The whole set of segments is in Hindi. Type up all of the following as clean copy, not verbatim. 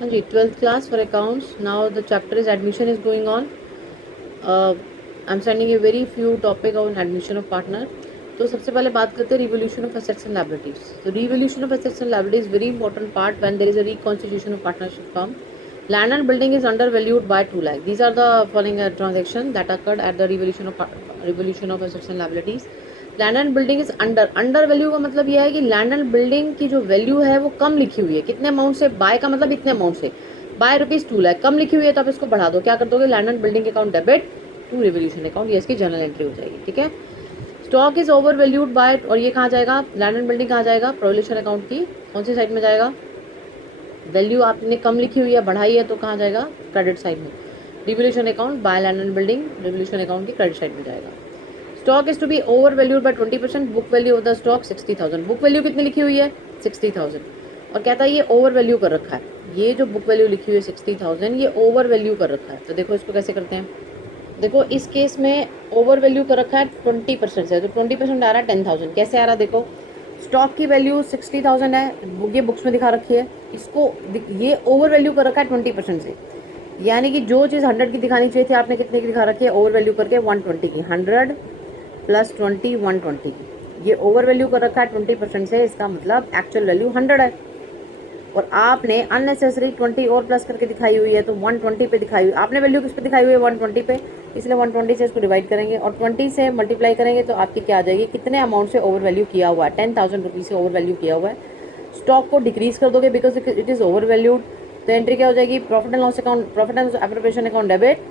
हाँ जी, 12th class for accounts. Now the chapter is admission is going on. I am sending a very few topic on admission of partner. तो सबसे पहले बात करते हैं revaluation of assets and liabilities. तो revaluation of assets and liabilities very important part when there is a reconstitution of partnership firm. Land and building is undervalued by 2 lakh. These are the following transactions that occurred at the revolution of assets and liabilities. Land and building is under value का मतलब यह है कि लैंड एंड बिल्डिंग की जो वैल्यू है वो कम लिखी हुई है. कितने अमाउंट से? बाय का मतलब इतने अमाउंट से. बाय ₹2 लाख कम लिखी हुई है तो आप इसको बढ़ा दो. क्या कर दोगे? Land and building account debit to revaluation account. ये इसकी जनरल एंट्री हो जाएगी. ठीक है. Stock is over valued bye, और ये कहाँ जाएगा? लैंड एंड बिल्डिंग कहाँ जाएगा? प्रोविल्यूशन अकाउंट की कौन सी साइड में जाएगा? वैल्यू आपने कम लिखी हुई है, बढ़ाई है, तो कहाँ जाएगा? क्रेडिट साइड में. Revaluation account by land and building revaluation account की क्रेडिट साइड में जाएगा. Stock is to be over valued by 20%. Book value of the stock 60,000. Book value कितनी लिखी हुई है? 60,000. और कहता है ये ओवर वैल्यू कर रखा है. ये जो बुक वैल्यू लिखी हुई है 60,000 ये ओवर वैल्यू कर रखा है. तो देखो इसको कैसे करते हैं. देखो इस केस में ओवर वैल्यू कर रखा है 20% से. तो 20% आ रहा है 10,000. कैसे आ रहा है? देखो स्टॉक की वैल्यू 60,000 है, ये बुक्स में दिखा रखी है. इसको ये ओवर वैल्यू कर रखा है 20% से. यानी कि जो चीज़ 100 की दिखानी चाहिए थी आपने कितने की दिखा रखी है? ओवर वैल्यू करके 120 की. 100 प्लस 20 120 की. ये ओवर वैल्यू कर रखा है 20% से. इसका मतलब एक्चुअल वैल्यू 100 है और आपने अननेसेसरी 20 और प्लस करके दिखाई हुई है तो 120 पे दिखाई हुई. आपने वैल्यू किस पे दिखाई हुई है? 120 पे. इसलिए 120 से इसको डिवाइड करेंगे और 20 से मल्टीप्लाई करेंगे तो आपकी क्या आ जाएगी? कितने अमाउंट से ओवर वैल्यू किया हुआ है? 10,000 रुपीज़ से ओवर वैल्यू किया हुआ है. स्टॉक को डिक्रीज कर दोगे because it is over valued. तो एंट्री क्या हो जाएगी? Profit and loss account, profit and appropriation account debit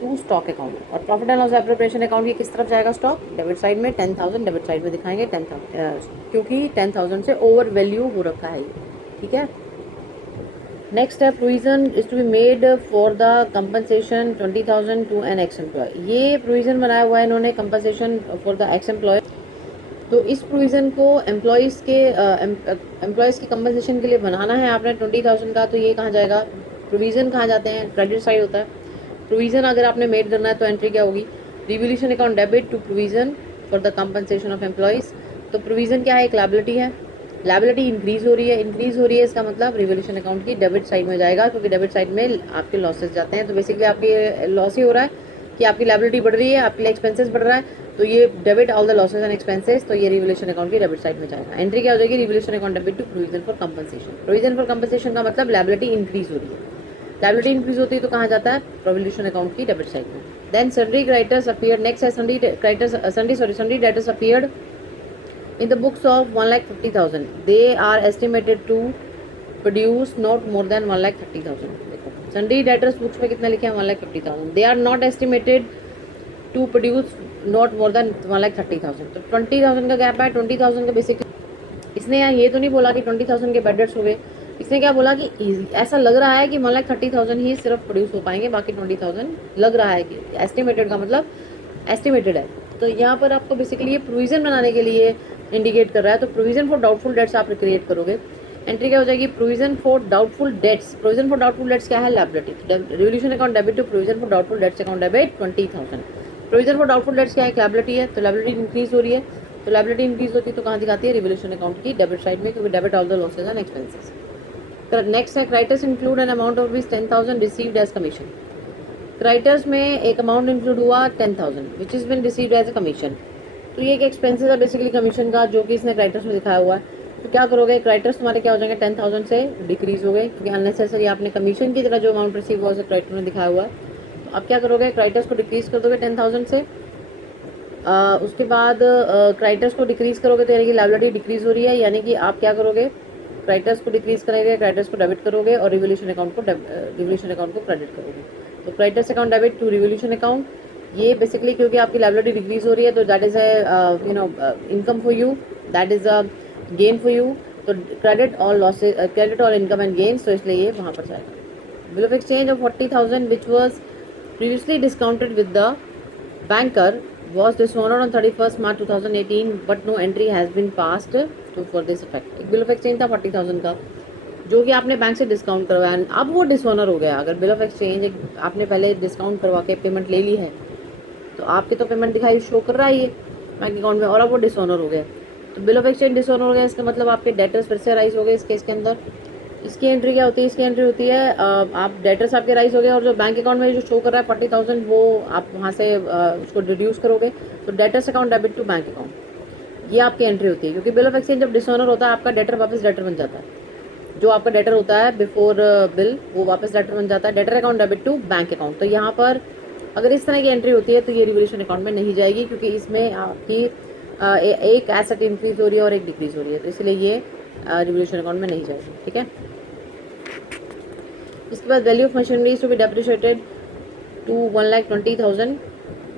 to stock account. और profit and loss appropriation account की किस तरफ जाएगा? स्टॉक डेबिट साइड में. 10,000 डेबिट साइड में दिखाएंगे 10,000 क्योंकि 10,000 से ओवर वैल्यू हो रखा है. ठीक है. नेक्स्ट है provision is to be made for the compensation 20,000 to an ex employee. ये प्रोविजन बनाया हुआ है इन्होंने compensation for the ex employee. तो इस प्रोविज़न को एम्प्लॉयज़ की कंपनसेशन के लिए बनाना है आपने 20,000 का. तो ये कहाँ जाएगा? प्रोविज़न कहाँ जाते हैं? क्रेडिट साइड होता है. प्रोविज़न अगर आपने मेड करना है तो एंट्री क्या होगी? Revaluation account debit to provision for the compensation of employees. तो प्रोविज़न क्या है? एक लायबिलिटी है. लायबिलिटी इंक्रीज हो रही है. इंक्रीज हो रही है इसका मतलब रिवोल्यूशन अकाउंट की डेबिट साइड में जाएगा क्योंकि डेबिट साइड में आपके लॉसेस जाते हैं. तो बेसिकली आपकी लॉस ही हो रहा है कि आपकी लायबिलिटी बढ़ रही है, आपके लिए एक्सपेंसेस बढ़ रहा है. तो ये debit all the losses and expenses. तो ये रिवोल्यूशन अकाउंट की डेबिट साइड में जाएगा. एंट्री क्या हो जाएगी? Revaluation account debit to provision for compensation. Provision for compensation का मतलब लायबिलिटी इंक्रीज हो रही है. लायबिलिटी इंक्रीज होती है तो कहाँ जाता है? रिवोल्यूशन अकाउंट की डेबिट साइड में. Then sundry creditors appeared. Next है sundry debtors appeared in the books of 1,50,000. They are estimated to produce not more than 1,30,000. देखो सन्ड्री डेटर्स बुक्स में कितना लिखे हैं? 1,50,000. They are not estimated to produce not more than 1,30,000. तो 20,000 का गैप है. 20,000 का बेसिकली इसने यहाँ ये तो नहीं बोला कि 20,000 के बेड डेट्स हो गए. इसने क्या बोला कि ऐसा लग रहा है कि 1,30,000 ही सिर्फ प्रोड्यूस हो पाएंगे, बाकी 20,000 लग रहा है कि. एस्टिमेटेड का मतलब एस्टिमेटेड है. तो यहाँ पर आपको बेसिकली ये प्रोविजन बनाने के लिए इंडिकेट कर रहा है. तो प्रोविजन फॉर डाउटफुल डेट्स आप क्रिएट करोगे. एंट्री क्या हो जाएगी? Provision for doubtful debts. Provision for doubtful debts क्या है? Liability. Revaluation account debit to provision for doubtful debts account debit 20,000. Provision for doubtful debts क्या है? लायबिलिटी है. तो लायबिलिटी इंक्रीज हो रही है. तो लायबिलिटी इंक्रीज होती है तो कहाँ दिखाती है? रिवोल्यूशन अकाउंट की डेबिट साइड में क्योंकि debit all the losses and expenses. Next है creditors include an amount of 10,000 received as commission. Creditors में एक अमाउंट इंक्लूड हुआ 10,000 which is been received as a commission. तो ये एक एक्सपेंसेस है बेसिकली कमीशन का जो कि इसने क्रेडिटर्स में दिखाया हुआ है. तो क्या करोगे? क्रेडिटर्स तुम्हारे क्या हो जाएंगे? 10,000 से डिक्रीज हो गए क्योंकि अननेसेसरी आपने कमीशन की तरह जो अमाउंट रिसीव हुआ उसे क्रेडिटर में दिखाया हुआ है. तो अब क्या करोगे? क्रेडिटर्स को डिक्रीज कर दोगे 10,000 से. उसके बाद क्रेडिटर्स को डिक्रीज करोगे तो यानी कि लायबिलिटी डिक्रीज हो रही है. यानी कि आप क्या करोगे? क्रेडिटर्स को डिक्रीज करेंगे, क्रेडिटर्स को डेबिट करोगे और रिवोल्यूशन अकाउंट को क्रेडिट करोगे. तो creditors account debit to revaluation account. ये बेसिकली क्योंकि आपकी लायबिलिटी डिक्रीज हो रही है तो that is income for you, that is a gain for you. तो credit all losses, credit all income and gains. तो इसलिए ये वहाँ पर जाएगा. Bill of exchange of 40,000 which was previously discounted with the banker was dishonored on 31st March 2018 but no entry has been passed to for this effect. एक बिल ऑफ एक्सचेंज था 40,000 का जो कि आपने बैंक से डिस्काउंट करवाया, अब वो डिसऑनर हो गया. अगर बिल ऑफ एक्सचेंज आपने पहले डिस्काउंट करवा के पेमेंट ले ली है तो आपके तो पेमेंट दिखाई शो कर रहा है ये बैंक अकाउंट में और अब वो डिसऑनर हो गया. तो बिल ऑफ एक्सचेंज डिसऑनर हो गया इसका मतलब आपके डेटर्स फिर से राइज हो गए इस केस के अंदर. इसकी एंट्री क्या होती है? इसकी एंट्री होती है आप डेटर्स आपके राइज हो गए और जो बैंक अकाउंट में जो शो कर रहा है 40,000 वो आप वहाँ से उसको डिड्यूस करोगे, तो debtors account debit to bank account, ये आपकी एंट्री होती है। क्योंकि बिल ऑफ एक्सचेंज जब डिसऑनर होता है आपका डेटर वापस डेटर बन जाता है, जो आपका डेटर होता है बिफोर बिल वो वापस डेटर बन जाता है, debtor account debit to bank account. तो यहाँ पर अगर इस तरह की एंट्री होती है तो ये रिवोल्यूशन अकाउंट में नहीं जाएगी, क्योंकि इसमें आपकी एक एसेट इंक्रीज हो रही है और एक डिक्रीज हो रही है, तो इसलिए ये रिवोल्यूशन अकाउंट में नहीं जाएगी। ठीक है, इसके बाद value of machineries to be depreciated to 1,20,000,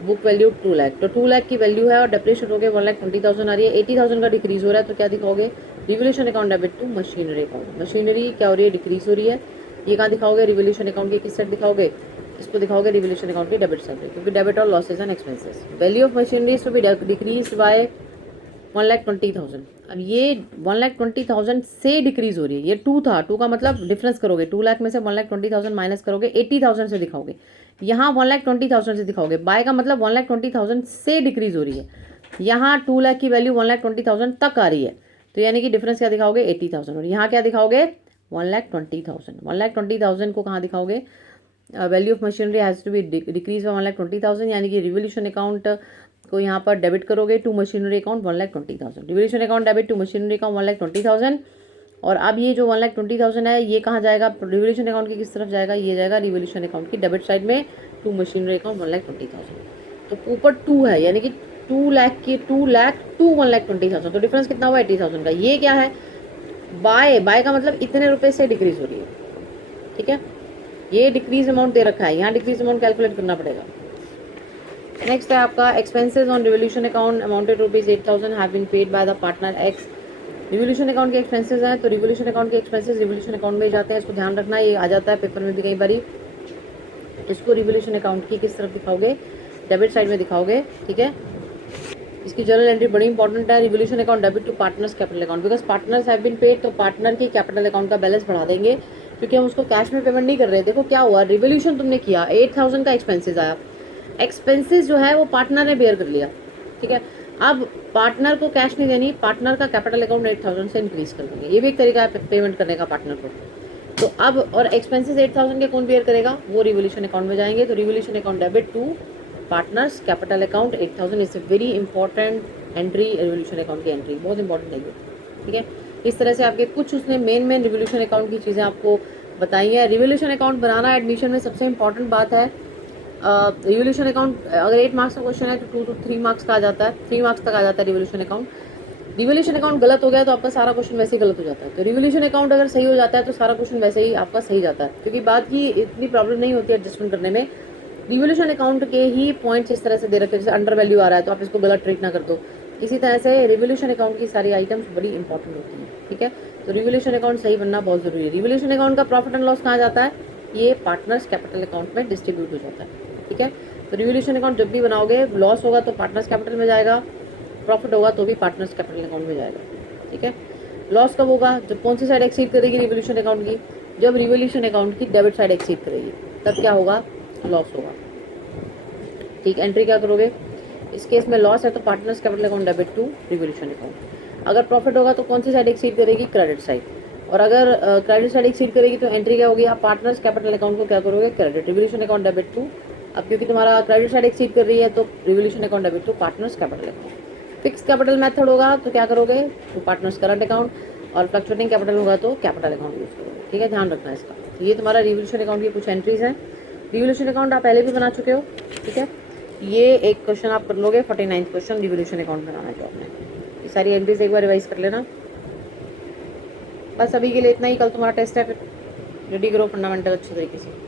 book value 2 lakh, तो 2 लाख की वैल्यू है और डेप्रिशिएट हो गए 1,20,000 आ रही है, 80,000 का डिक्रीज हो रहा है, तो क्या दिखाओगे? Revaluation account debit to machinery account. Machinery क्या हो रही है? डिक्रीज हो रही है, ये कहाँ दिखाओगे? रिवोल्यूशन अकाउंट की किस साइड दिखाओगे? इसको दिखाओगे रिवोल्यूशन अकाउंट की डेबिट साइड, क्योंकि डेबिट और losses and expenses. Value of machineries to be decrease by 1,20,000। अब ये 1,20,000 से डिक्रीज हो रही है, ये 2 था, 2 का मतलब डिफरेंस करोगे, 2 लाख में से 1,20,000 माइनस करोगे, 80,000 से दिखाओगे। यहाँ 1,20,000 से दिखाओगे, बाय का मतलब 1,20,000 से डिक्रीज हो रही है, यहाँ 2 लाख की वैल्यू 1,20,000 तक आ रही है, तो यानी कि डिफरेंस क्या दिखाओगे? 80,000। और यहाँ क्या दिखाओगे? 1,20,000। 1,20,000 को कहाँ दिखाओगे? Value of machinery has to be decrease by 1,20,000, यानी कि रिवोल्यूशन अकाउंट को यहाँ पर डेबिट करोगे to machinery account 1,20,000, revaluation account debit to machinery account 1,20,000। और अब ये जो 1,20,000 है ये कहाँ जाएगा? रिवोल्यूशन अकाउंट की किस तरफ जाएगा? ये जाएगा रिवोल्यूशन अकाउंट की डेबिट साइड में टू मशीनरी अकाउंट 1,20,000। तो ऊपर 2 है, यानी कि 2 लाख की 2 लाख टू 1,20,000, तो डिफरेंस कितना हुआ? 80,000 का। ये क्या है? बाय का मतलब इतने रुपए से डिक्रीज हो रही है। ठीक है, ये डिक्रीज अमाउंट दे रखा है, यहाँ डिक्रीज अमाउंट कैलकुलेट करना पड़ेगा। नेक्स्ट है आपका expenses on revaluation account amounted ₹8,000 have been paid by the partner X. Revaluation account के एक्सपेंसेस हैं, तो रिवोल्यूशन अकाउंट के एक्सपेंसेस रिवोल्यूशन अकाउंट में जाते हैं, इसको ध्यान रखना, ये आ जाता है पेपर में भी कई बारी। इसको रिवोल्यूशन अकाउंट की किस तरफ दिखाओगे? डेबिट साइड में दिखाओगे। ठीक है, इसकी जर्नल एंट्री बड़ी इंपॉर्टेंट है। Revaluation account debit to partners capital account, because partners have been paid, तो पार्टनर की कैपिटल अकाउंट का बैलेंस बढ़ा देंगे, क्योंकि हम उसको कैश में पेमेंट नहीं कर रहे। देखो क्या हुआ, रिवोल्यूशन तुमने किया, 8,000 का एक्सपेंसेस आया, एक्सपेंसेस जो है वो पार्टनर ने बेयर कर लिया। ठीक है, अब पार्टनर को कैश नहीं देनी, पार्टनर का कैपिटल अकाउंट 8,000 से इंक्रीज कर देंगे, ये भी एक तरीका है पेमेंट करने का पार्टनर को। तो अब और एक्सपेंसेस 8,000 के कौन बेयर करेगा? वो रिवोल्यूशन अकाउंट में जाएंगे, तो revaluation account debit to partners capital account 8,000 is a very important entry, revaluation account की एंट्री बहुत इंपॉर्टेंट है ये। ठीक है, इस तरह से आपके कुछ उसने मेन रिवोल्यूशन अकाउंट की चीज़ें आपको बताई हैं। रिवोल्यूशन अकाउंट बनाना एडमिशन में सबसे इंपॉर्टेंट बात है। रिवोल्यूशन अकाउंट अगर 8 मार्क्स का क्वेश्चन है तो 2 to 3 मार्क्स का आ जाता है, 3 मार्क्स तक आ जाता है रिवोल्यूशन अकाउंट। रिवोल्यूशन अकाउंट गलत हो गया तो आपका सारा क्वेश्चन वैसे ही गलत हो जाता है, तो रिवोल्यूशन अकाउंट अगर सही हो जाता है तो सारा क्वेश्चन वैसे ही आपका सही जाता है, क्योंकि बात की इतनी प्रॉब्लम नहीं होती एडजस्टमेंट करने में। रिवोल्यूशन अकाउंट के ही पॉइंट्स इस तरह से दे रखे हैं, जैसे अंडर वैल्यू आ रहा है तो आप इसको गलत ट्रीट ना कर दो, इसी तरह से रिवोल्यूशन अकाउंट की सारी आइटम्स बड़ी इंपॉर्टेंट होती हैं। ठीक है, तो रिवोल्यूशन अकाउंट सही बनना बहुत जरूरी है। रिवोल्यूशन अकाउंट का प्रॉफिट एंड लॉस कहाँ जाता है? ये पार्टनर्स कैपिटल अकाउंट में डिस्ट्रीब्यूट हो जाता है। ठीक है, तो रिवोल्यूशन अकाउंट जब भी बनाओगे, लॉस होगा तो पार्टनर्स कैपिटल में जाएगा, प्रॉफिट होगा तो भी पार्टनर्स कैपिटल अकाउंट में जाएगा। ठीक है, लॉस कब होगा? जब कौन सी साइड एक्सीड करेगी रिवोल्यूशन अकाउंट की? जब रिवोल्यूशन अकाउंट की डेबिट साइड एक्सीड करेगी, तब क्या होगा? लॉस होगा। ठीक, एंट्री क्या करोगे? इस केस में लॉस है तो partners capital account debit to revaluation account. अगर प्रॉफिट होगा तो कौन सी साइड एक्सीड करेगी? Credit side. और अगर क्रेडिट साइड एक्सीड करेगी तो एंट्री क्या होगी? आप पार्टनर्स कैपिटल अकाउंट को क्या करोगे? Credit, revaluation account debit to. अब क्योंकि तुम्हारा क्रेडिट साइड एक्सीड कर रही है तो revaluation account debit to partners capital account. Fix capital method होगा तो क्या करोगे? तो पार्टनर्स करंट अकाउंट, और फ्लक्चुएटिंग कैपिटल होगा तो कैपिटल अकाउंट यूज करोगे। ठीक है, ध्यान रखना इसका। तो ये तुम्हारा रिवोल्यूशन अकाउंट की कुछ एंट्रीज हैं। रिवोल्यूशन अकाउंट आप पहले भी बना चुके हो। ठीक है, ये एक क्वेश्चन आप कर लोगे, 49th क्वेश्चन रिवोल्यूशन अकाउंट बनाना जो आपने, ये सारी एंट्रीज एक बार रिवाइज कर लेना। बस अभी के लिए इतना ही, कल तुम्हारा टेस्ट है, फिर रेडी करो फंडामेंटल अच्छे तरीके से।